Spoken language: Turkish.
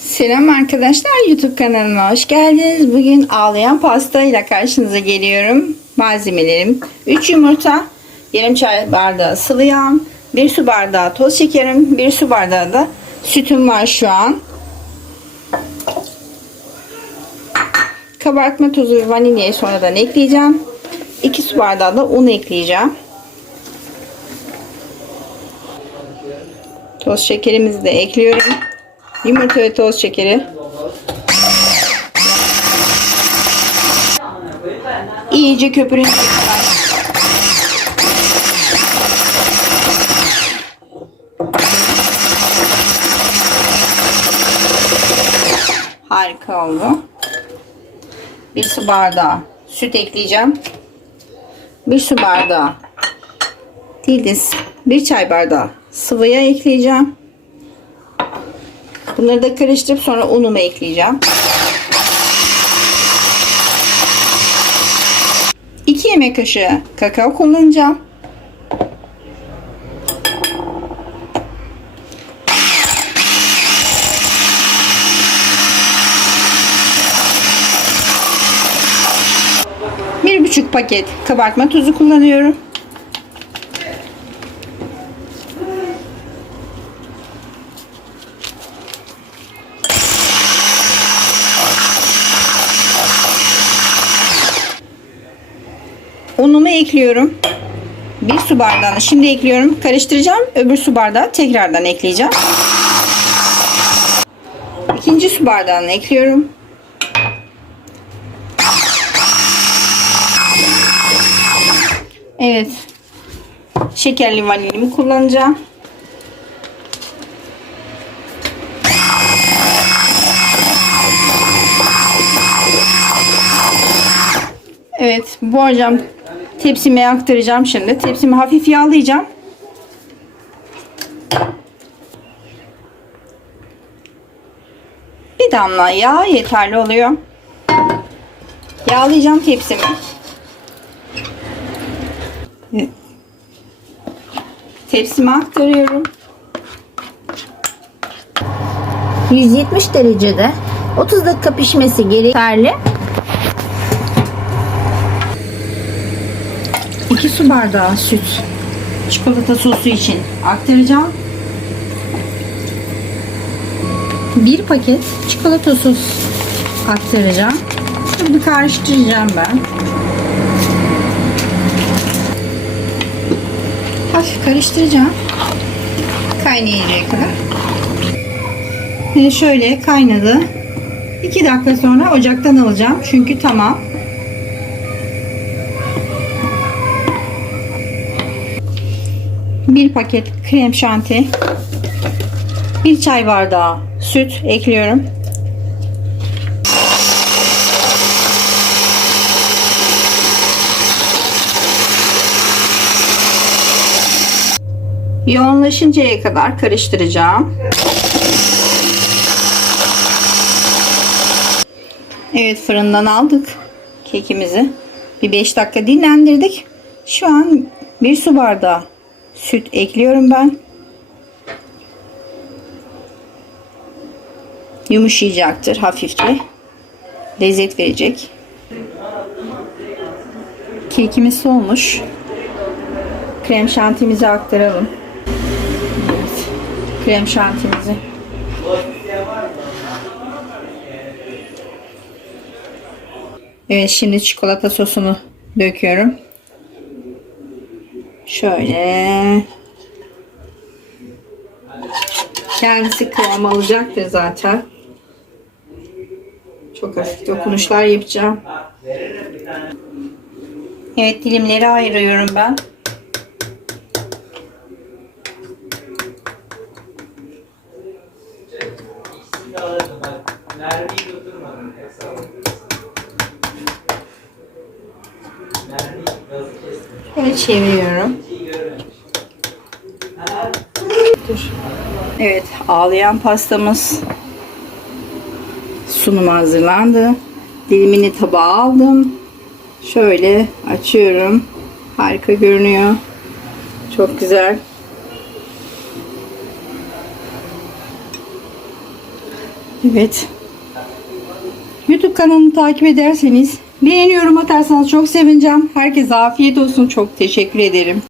Selam arkadaşlar YouTube kanalıma hoş geldiniz. Bugün ağlayan pasta ile karşınıza geliyorum. Malzemelerim 3 yumurta, yarım çay bardağı sıvı yağım, 1 su bardağı toz şekerim, 1 su bardağı da sütüm var şu an. Kabartma tozu ve vanilyayı sonradan ekleyeceğim. 2 su bardağı da un ekleyeceğim. Toz şekerimizi de ekliyorum. Yumurta ve toz şekeri. İyice köpürün. Harika oldu. Bir su bardağı süt ekleyeceğim. Bir su bardağı değil de bir çay bardağı sıvıya ekleyeceğim. Bunları da karıştırıp sonra unumu ekleyeceğim. 2 yemek kaşığı kakao kullanacağım. Bir buçuk paket kabartma tozu kullanıyorum. Unumu ekliyorum. Bir su bardağını şimdi ekliyorum. Karıştıracağım. Öbür su bardağı tekrardan ekleyeceğim. İkinci su bardağını ekliyorum. Evet. Şekerli vanilimi kullanacağım. Evet, borcam tepsime aktaracağım şimdi. Tepsimi hafif yağlayacağım. Bir damla yağ yeterli oluyor. Yağlayacağım tepsimi. Tepsime aktarıyorum. 170 derecede 30 dakika pişmesi gerekli. 2 su bardağı süt çikolata sosu için aktaracağım. 1 paket çikolata sos aktaracağım. Şimdi karıştıracağım ben. Hafif karıştıracağım. Kaynayıncaya kadar. Ve şöyle kaynadı. 2 dakika sonra ocaktan alacağım. Çünkü tamam. Bir paket krem şanti, bir çay bardağı süt ekliyorum. Yoğunlaşıncaya kadar karıştıracağım. Evet fırından aldık kekimizi. Bir 5 dakika dinlendirdik. Şu an bir su bardağı süt ekliyorum ben. Yumuşayacaktır hafifçe. Lezzet verecek. Kekimiz soğumuş. Krem şantimizi aktaralım. Evet. Krem şantimizi. Evet şimdi çikolata sosunu döküyorum. Şöyle. Kendisi kıvam alacaktır zaten. Çok hafif dokunuşlar yapacağım. Evet dilimleri ayırıyorum ben. Evet çeviriyorum. Dur. Evet ağlayan pastamız sunum hazırlandı. Dilimini tabağa aldım. Şöyle açıyorum. Harika görünüyor. Çok güzel. Evet. YouTube kanalını takip ederseniz beğeni yorum atarsanız çok sevineceğim. Herkese afiyet olsun. Çok teşekkür ederim.